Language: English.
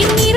You.